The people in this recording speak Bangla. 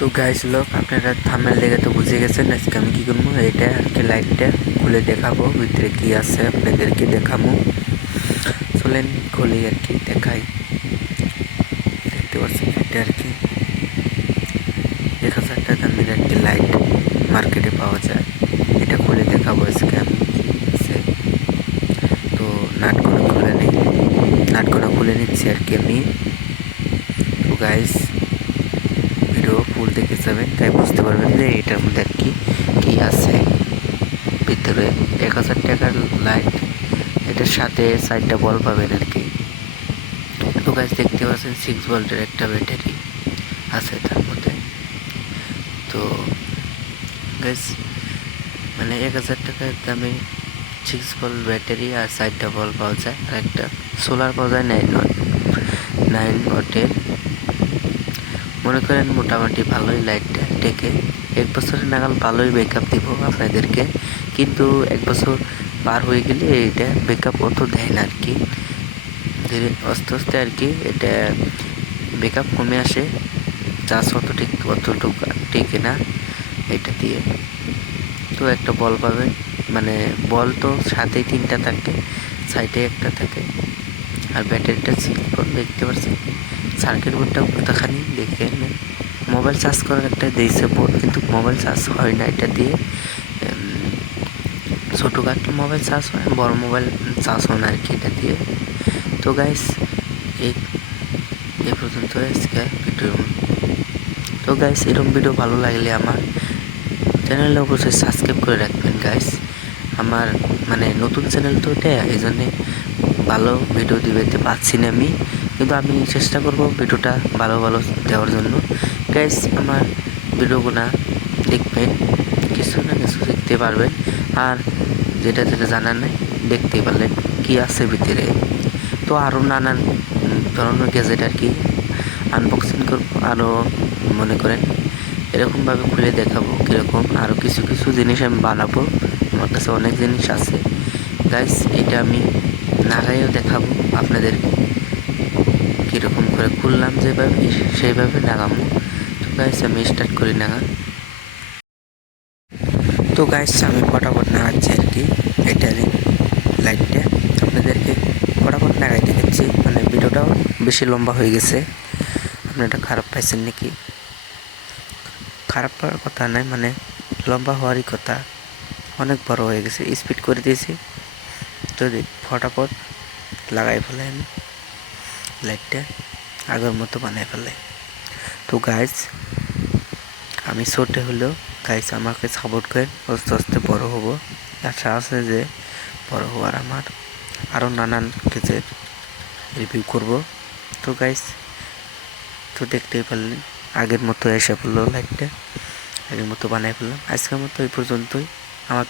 তো গাইস লোক আপনারা থাম্বনেল দেখে তো বুঝে গেছেন আজকে আমি কি করবো। এটা আর কি লাইটটা খুলে দেখাবো, ভিতরে কি আছে আপনাদেরকে দেখাবো। চলেন খুলে আর কি দেখাই। দেখতে পাচ্ছেন এটা আর কি 1000 টাকা দামের একটি লাইট মার্কেটে পাওয়া যায়। এটা খুলে দেখাবো আজকে আমি কি আছে। তো নাটগুলো খুলে নিচ্ছি আর কি আমি। তো গাইস ভিডিও ফুল দেখে যাবেন, তাই বুঝতে পারবেন যে এটার মধ্যে আর কি আছে ভিতরে। 1000 টাকার লাইট, এটার সাথে 4টা বল পাবেন আর কি। তো গাইস দেখতে পাচ্ছেন 6 ভোল্টের একটা ব্যাটারি আছে তার মধ্যে। তো গাইস মানে 1000 টাকার দামে 6 ভোল্ট ব্যাটারি আর 4টা বল পাওয়া যায়, আর একটা সোলার পাওয়া যায় 9 ওয়াটের। মনে করেন মোটামুটি ভালোই লাইটটা টেকে, 1 বছরের নাগাল ভালোই ব্যাকআপ দিব আপনাদেরকে। কিন্তু 1 বছর পার হয়ে গেলে এটা ব্যাকআপ অত দেয় না আর কি, ধীরে আস্তে আস্তে আর কি এটা ব্যাকআপ কমে আসে। চার্জ অতটুকু টেকে না এটা দিয়ে। তো একটা বল পাবে, মানে বল তো সাথেই 3টা থাকে, সাইডে একটা থাকে। আর ব্যাটারিটা 6 ভোল্ট দেখতে পাচ্ছেন। সার্কিট বোর্ডটা কতখানি দেখে নেন। মোবাইল চার্জ করার একটা দিয়েছে বোর্ড, কিন্তু মোবাইল চার্জ হয় না এটা দিয়ে। ছোটোখাটো মোবাইল চার্জ হয়, বড় মোবাইল চার্জ হয় না আর কি এটা দিয়ে। তো গাইস এই পর্যন্ত আজকে ভিডিও। তো গাইস এরকম ভিডিও ভালো লাগলে আমার চ্যানেলে অবশ্যই সাবস্ক্রাইব করে রাখবেন গাইস। আমার মানে নতুন চ্যানেল তো এটা, এই জন্যে ভালো ভিডিও দিতে পারছি না আমি, কিন্তু আমি চেষ্টা করব ভিডিওটা ভালো দেওয়ার জন্য। গাইস আমার ভিডিওগুলো দেখবেন, কিছু না কিছু শিখতে পারবেন। আর যেটা জানার নেই দেখতেই পারলেন কি আছে ভিতরে। তো আরও নানান ধরনের গ্যাজেট আর কি আনবক্সিং করবো, আরও মনে করেন এরকমভাবে খুলে দেখাবো কীরকম। আরও কিছু জিনিস আমি বানাবো, আমার কাছে অনেক জিনিস আছে গাইস। এটা আমি নাগাইও দেখাবো আপনাদেরকে কীরকম করে খুললাম, যেভাবে সেইভাবে নাগামো। তো গাইস আমি স্টার্ট করি নাগা। তো গাইস আমি ফটাফট নাগাচ্ছি আর কি এটা লাইটটা আপনাদেরকে ফটাফট নাগাই দেখাচ্ছি। মানে ভিডিওটাও বেশি লম্বা হয়ে গেছে, আপনারা খারাপ পাইছেন নাকি? খারাপ পাওয়ার কথা নয়, মানে লম্বা হওয়ারই কথা, অনেক বড় হয়ে গেছে, স্পিড করে দিয়েছি। তো ফটাফট লাগাই ফেলে আমি লাইটটা আগের মতো বানাই ফেলে। তো গাইস আমি ছোটো হলেও গাইস আমাকে সাপোর্ট করেন, আস্তে আস্তে বড় হব। আশা আছে যে বড় হওয়ার আমার আরও নানান কিছুর রিভিউ করব। তো গাইস তো দেখতেই পারলেন আগের মতো এসে পড়লো লাইটটা, আগের মতো বানাই ফেললাম। আজকের মতো এই পর্যন্তই। আমার